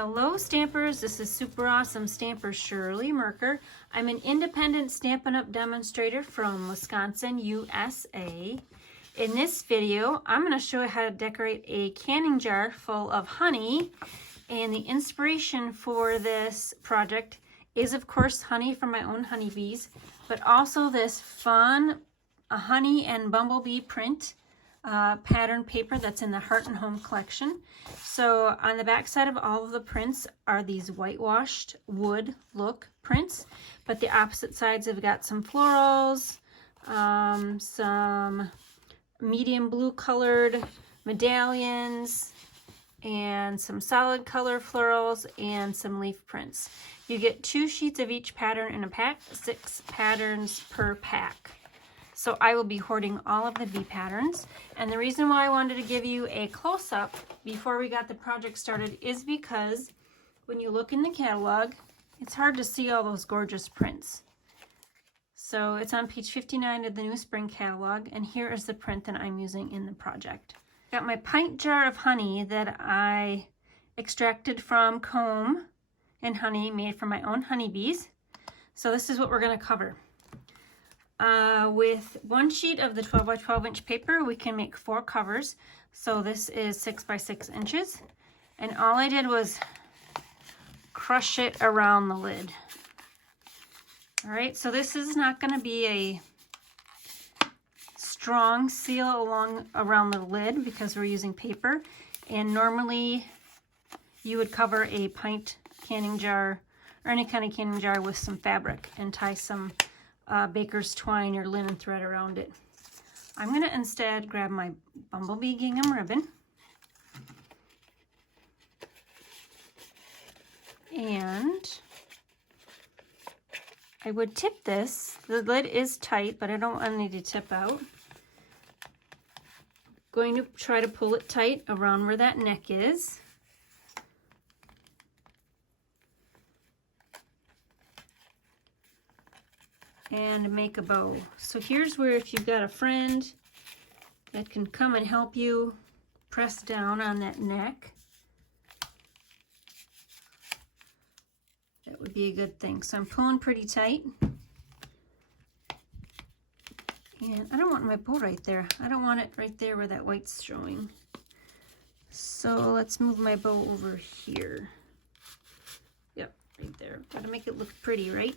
Hello Stampers, this is super awesome stamper Shirley Merker. I'm an independent Stampin' Up! Demonstrator from Wisconsin, USA. In this video, I'm going to show you how to decorate a canning jar full of honey. And the inspiration for this project is, of course, honey from my own honeybees, but also this fun honey and bumblebee print pattern paper that's in the Heart and Home collection. So on the back side of all of the prints are these whitewashed wood look prints, but the opposite sides have got some florals, some medium blue colored medallions, and some solid color florals, and some leaf prints. You get 2 sheets of each pattern in a pack, 6 patterns per pack. So I will be hoarding all of the V patterns. And the reason why I wanted to give you a close-up before we got the project started is because when you look in the catalog, it's hard to see all those gorgeous prints. So it's on page 59 of the new spring catalog, and here is the print that I'm using in the project. Got my pint jar of honey that I extracted from comb and honey made from my own honeybees. So this is what we're going to cover. With 1 sheet of the 12 by 12 inch paper, we can make 4 covers. So this is 6 by 6 inches. And all I did was crush it around the lid. All right, so this is not going to be a strong seal around the lid because we're using paper. And normally you would cover a pint canning jar or any kind of canning jar with some fabric and tie some baker's twine or linen thread around it. I'm going to instead grab my bumblebee gingham ribbon and I would tip this. The lid is tight, but I don't want any to tip out. Going to try to pull it tight around where that neck is. And make a bow. So here's where, if you've got a friend that can come and help you, press down on that neck. That would be a good thing. So I'm pulling pretty tight. And I don't want my bow right there. I don't want it right there where that white's showing. So let's move my bow over here. Yep, right there. Gotta make it look pretty, right?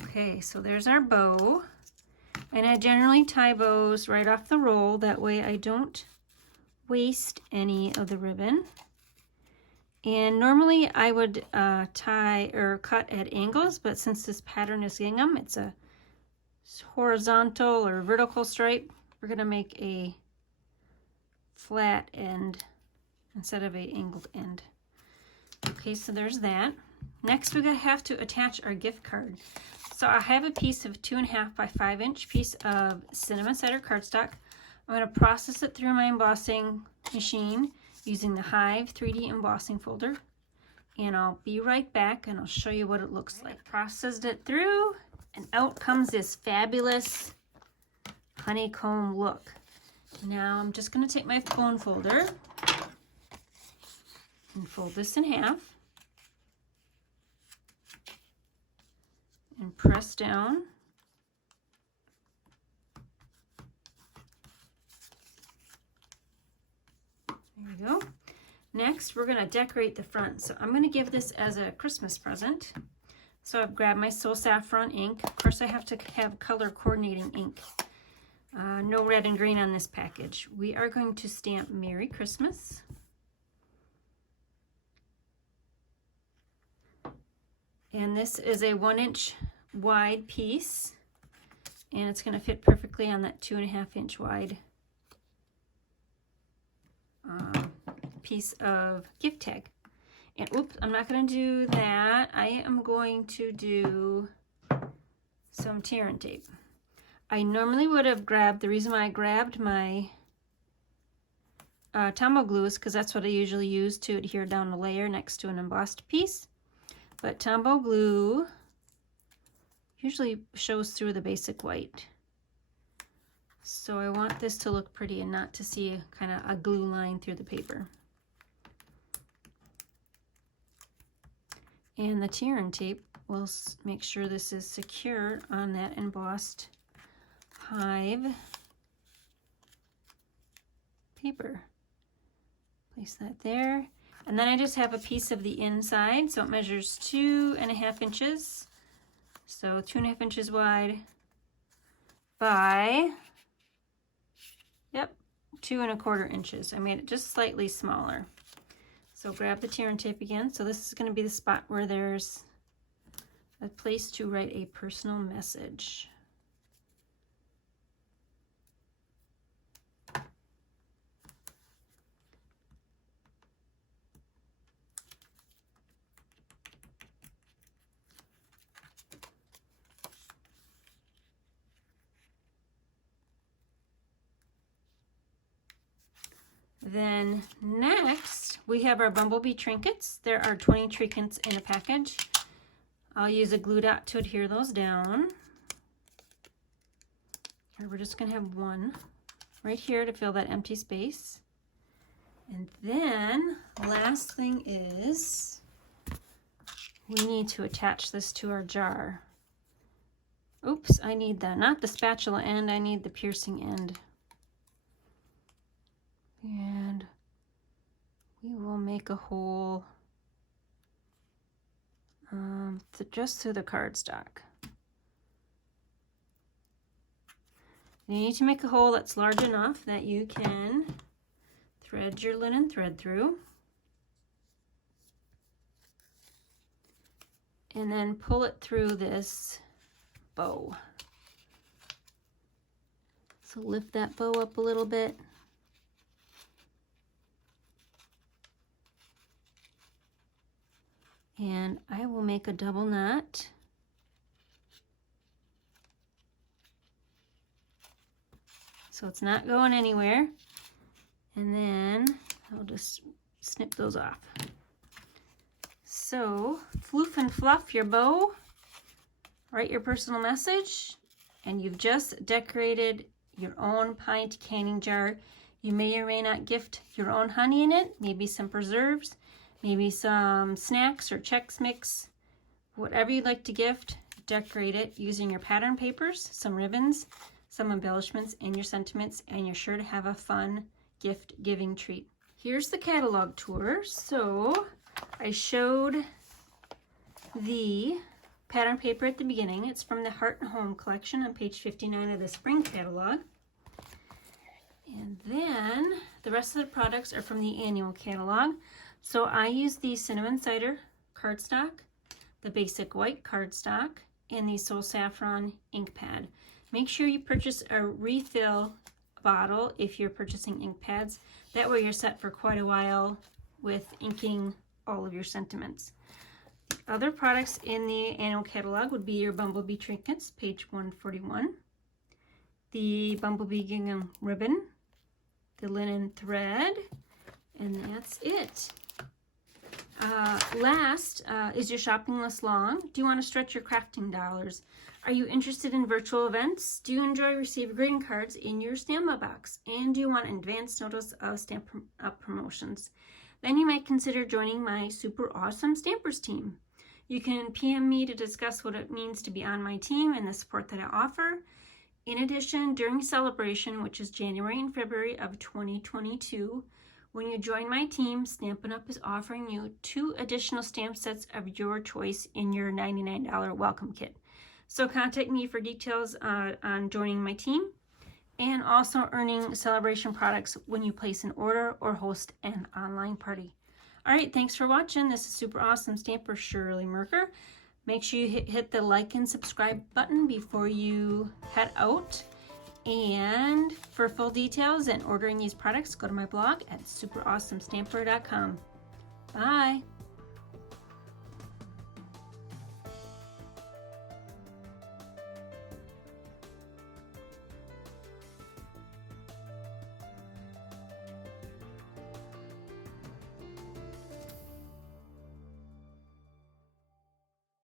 Okay, so there's our bow, and I generally tie bows right off the roll. That way I don't waste any of the ribbon. And normally I would tie or cut at angles, but since this pattern is gingham, it's a horizontal or vertical stripe, we're going to make a flat end instead of an angled end. Okay, so there's that. Next, we're going to have to attach our gift card. So I have a piece of 2.5 by 5 inch piece of cinnamon cider cardstock. I'm going to process it through my embossing machine using the Hive 3D Embossing Folder. And I'll be right back and I'll show you what it looks like. Processed it through and out comes this fabulous honeycomb look. Now I'm just going to take my bone folder and fold this in half. And press down. There we go. Next, we're going to decorate the front. So I'm going to give this as a Christmas present. So I've grabbed my Soul Saffron ink. Of course, I have to have color coordinating ink. No red and green on this package. We are going to stamp Merry Christmas. And this is a 1 inch wide piece, and it's going to fit perfectly on that 2.5 inch wide piece of gift tag. And oops, I'm not going to do that. I am going to do some tear and tape. I normally would have grabbed, the reason why I grabbed my Tombow glue is because that's what I usually use to adhere down a layer next to an embossed piece. But Tombow glue usually shows through the basic white. So I want this to look pretty and not to see kind of a glue line through the paper. And the tear and tape will make sure this is secure on that embossed Hive paper. Place that there. And then I just have a piece of the inside, so it measures 2.5 inches. So 2.5 inches wide by, yep, 2.25 inches. I made it just slightly smaller. So grab the tear and tape again. So this is going to be the spot where there's a place to write a personal message. Then next, we have our Bumblebee Trinkets. There are 20 trinkets in a package. I'll use a glue dot to adhere those down. Here, we're just going to have one right here to fill that empty space. And then, last thing is, we need to attach this to our jar. Oops, I need not the spatula end, I need the piercing end. And we will make a hole just through the cardstock. You need to make a hole that's large enough that you can thread your linen thread through. And then pull it through this bow. So lift that bow up a little bit. And I will make a double knot. So it's not going anywhere. And then I'll just snip those off. So floof and fluff your bow, write your personal message, and you've just decorated your own pint canning jar. You may or may not gift your own honey in it, maybe some preserves, maybe some snacks or Chex Mix, whatever you'd like to gift, decorate it using your pattern papers, some ribbons, some embellishments, and your sentiments, and you're sure to have a fun gift giving treat. Here's the catalog tour. So I showed the pattern paper at the beginning. It's from the Heart and Home collection on page 59 of the spring catalog. And then the rest of the products are from the annual catalog. So I use the cinnamon cider cardstock, the basic white cardstock, and the Soul Saffron ink pad. Make sure you purchase a refill bottle if you're purchasing ink pads. That way you're set for quite a while with inking all of your sentiments. The other products in the annual catalog would be your Bumblebee Trinkets, page 141, the Bumblebee Gingham ribbon, the linen thread, and that's it. Last, is your shopping list long? Do you want to stretch your crafting dollars? Are you interested in virtual events? Do you enjoy receiving greeting cards in your stamp box? And do you want advance notice of stamp promotions? Then you might consider joining my super awesome Stampers team. You can PM me to discuss what it means to be on my team and the support that I offer. In addition, during celebration, which is January and February of 2022, when you join my team, Stampin' Up! Is offering you 2 additional stamp sets of your choice in your $99 welcome kit. So contact me for details on joining my team and also earning celebration products when you place an order or host an online party. All right, thanks for watching. This is Super Awesome Stamper Shirley Merker. Make sure you hit the like and subscribe button before you head out. And for full details and ordering these products, go to my blog at superawesomestamper.com. Bye.